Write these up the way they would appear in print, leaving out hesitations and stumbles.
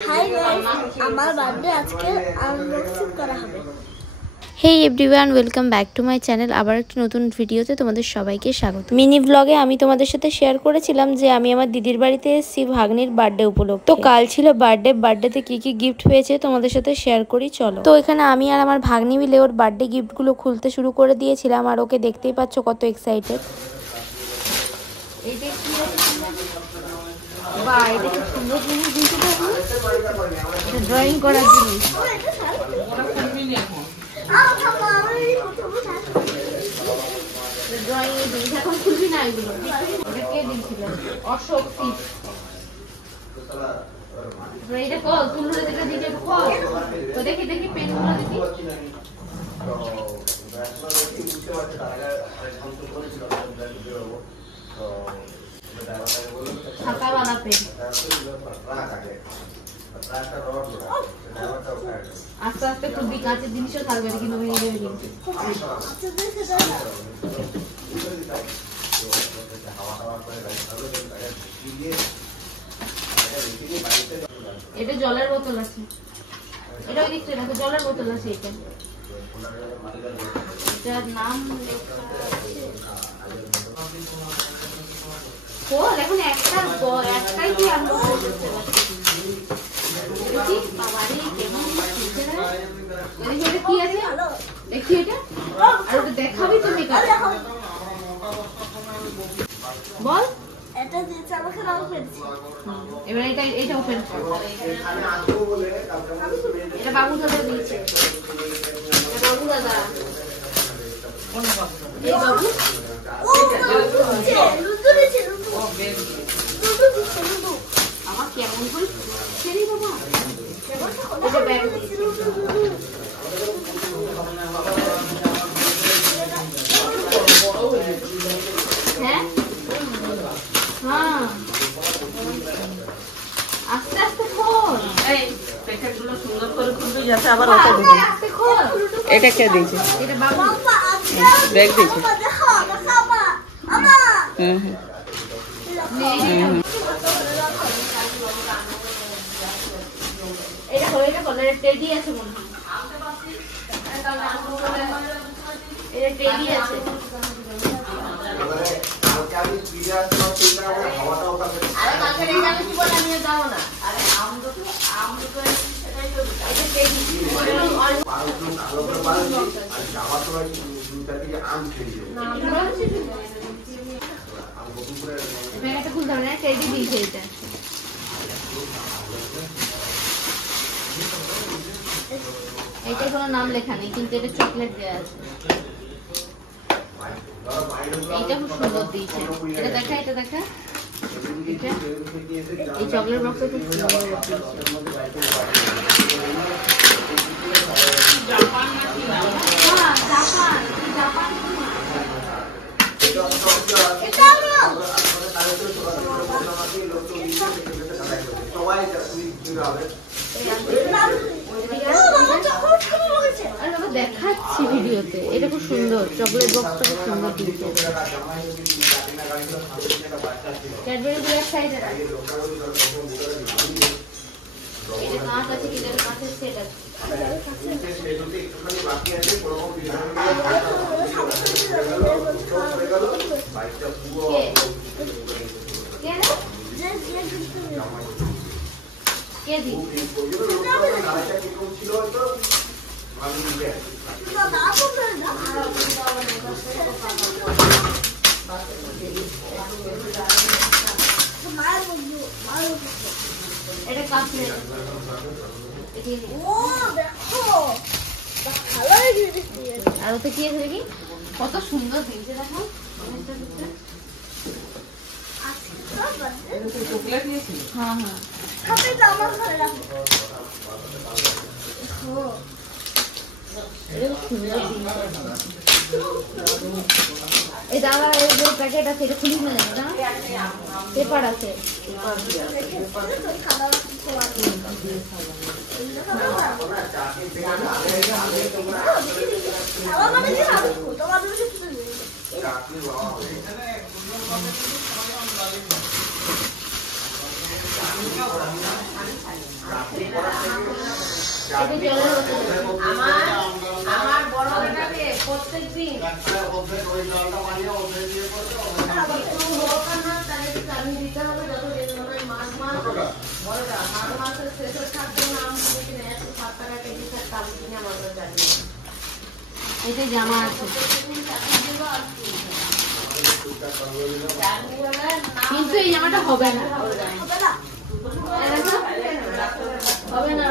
Hi guys আমার birthday আজকে unboxing করা হবে। হেই everyone, welcome back to my channel. আবার একটি নতুন ভিডিওতে তোমাদের সবাইকে স্বাগত। মিনি ব্লগে আমি তোমাদের সাথে শেয়ার করেছিলাম যে আমি আমার দিদির বাড়িতে এসেছি ভাগ্নির বার্থডে উপলক্ষে। তো কাল ছিল বার্থডেতে কি কি গিফট পেয়েছে তোমাদের সাথে শেয়ার করি, চলো। তো এখানে আমি আর আমার ভাগ্নি মিলে ওর বার্থডে গিফটগুলো খুলতে শুরু করে দিয়েছিলাম, আর ওকে দেখতেই পাচ্ছ কত এক্সাইটেড। ড্রয়িং করার জিনিস, এখন খুলবি না এগুলো। এটা কে দিয়েছিল? অশোক সিট। এটা কল তুলরে যেটা দিতে কল তো দেখি পেনগুলো দেখি। ছাতা वाला পেন। আস্তে আস্তে খুবই কাঁচের জিনিসও থাকবে কিন্তু আমি নিয়ে নেব। এটা জলের বোতল আছে, এটা ওই দিকটা দেখো জলের বোতল আছে। এটার নাম এখন একটাই কি আমরা করতে পারছি। কি আছে দেখি এটা, আর ওটা দেখাবি তুমি বল। এটা দিতে আমাকে নাও পেন্সিল। এবার এটা ওপেন কর। এটা বাবু দাদা দিয়েছে। এটা বাবু দাদা। এই বাবু ও লুডু দিছে লুডু। আমার কেমন করে ছেড়ে বাবা। এটা ব্যাগ হ্যাঁ হ্যাঁ আস্তে আস্তে খোল। এই প্যাকেটগুলো সুন্দর করে খুলতে যাচ্ছে আবার ওটা দিবে। আস্তে খোল। এটা কে দিয়েছে? এটা বাবা ব্যাগ দিয়েছে। দেখো বাবা আমা এটা হলো এটা কলারের টেডি আছে মনে হয়। এটা টেডি আছে। আরে কালকে এটা আমি কি বলে আমি যাও না। আরে আম দুটো এটাই তো এটা টেডি। এটা খুলতে হবে না, টেডি দিয়েছে এটা। এটা কোনো নাম লেখা নেই কিন্তু এটা চকলেট দেয়া আছে। এইটা খুব সুন্দর দিয়েছে। এটা দেখা এটা এই চকলেট বক্সটা খুব সুন্দর দিয়েছে। দেখাচ্ছি ভিডিওতে। এটা খুব সুন্দর, চকলেট বক্সটা খুব সুন্দর দিয়েছে। ক্যাডবেরি গুলো এক সাইডে রাখ। এটা কাঁচ আছে কি? এটা কাঁচের সেট আছে। কে দিচ্ছে? এটা কাঁচের। ও দেখো ভালো লাগছে। আর ওতে কি আছে দেখি? কত সুন্দর দিয়েছে দেখো। হ্যাঁ হ্যাঁ খাবে তো আমার ঘরে রাখো। এই দাদা এই যে প্যাকেট আছে এটা খুলি না না পেপার আছে। আমার বড় বেটাকে প্রত্যেকদিন আমি দিতে হবে যত মাছ মাছের শেষের খাদ্য নাম কিনে 107 টাকা কেজি দাম কিনে আমার জানি এতে জামা আছে কিন্তু এই জামাটা হবে না হবে না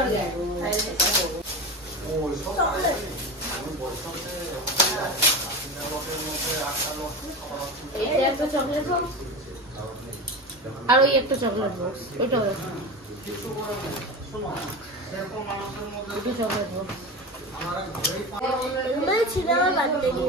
এইটা একটা চকলেট বক্স আর ওই একটা চকলেট বক্স ওইটাও দেখো ওইটা চকলেট বক্স मैं छिना बांटने की